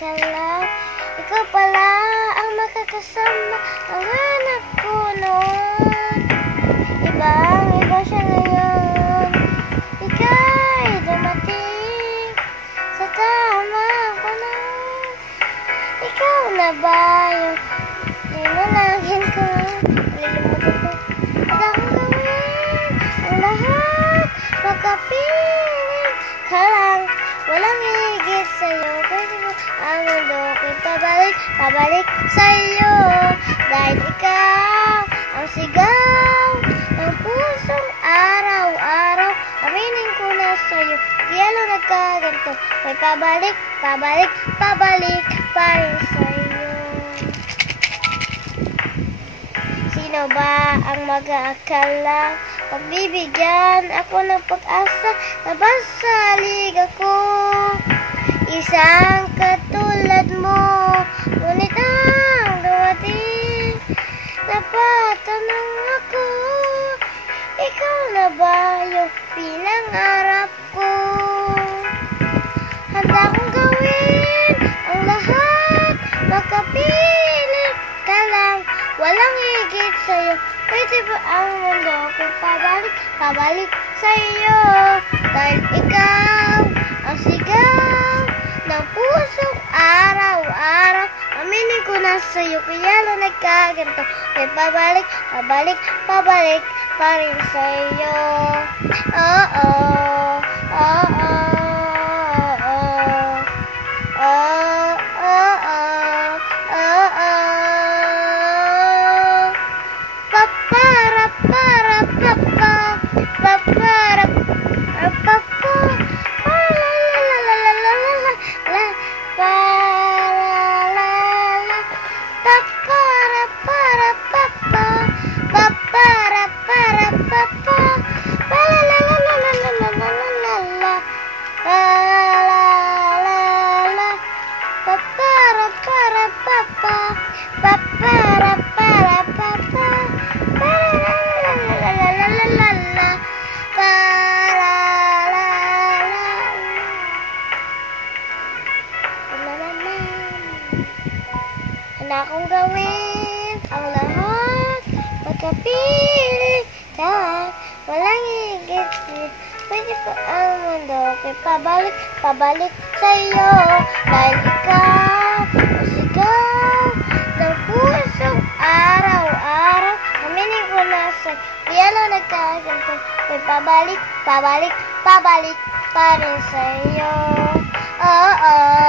ka lang. Ikaw pala ang makakasama ang anak ko noon. Ibang-iba siya ngayon. Ika'y dumating sa tama ko na. Ikaw na ba yung linalangin ko? Nililimutan ko. At akong gawin ang lahat. Magkapiling ka lang. Walang higit sa'yo. Pwede mo ang mundo ko'y pabalik sa'yo. Dahil ikaw ang sigaw ng pusong araw-araw. Aminin ko na sa'yo. Kaya lang nagkaganto. May pabalik pa rin sa'yo. Sino ba ang mag-aakala? Pagbibigyan ako ng pag-asa na basalig ako. Isang katulad mo, ngunit ang dumating, napatanong ako, ikaw na ba yung pinangarap ko? Handa kong gawin ang lahat, magkapiling ka lang, walang higit sa'yo. Pwede ba ang mundo ko'y pabalik sa'yo? Dahil ikaw ang sigaw ng pusong araw-araw. Aminin ko na sa'yo, kaya lang nagkaganto. May pabalik pa rin sa'yo. Oo, oo, handa kong gawin ang lahat, magkapiling ka, walang higit. Pwede pa ang mundo ko'y pabalik sa'yo. Dahil ikaw ang sigaw ng pusong araw-araw. Aminin ko na sa'yo, kaya lang nagkaganto. Ko'y pabalik pa rin sa'yo. Oo.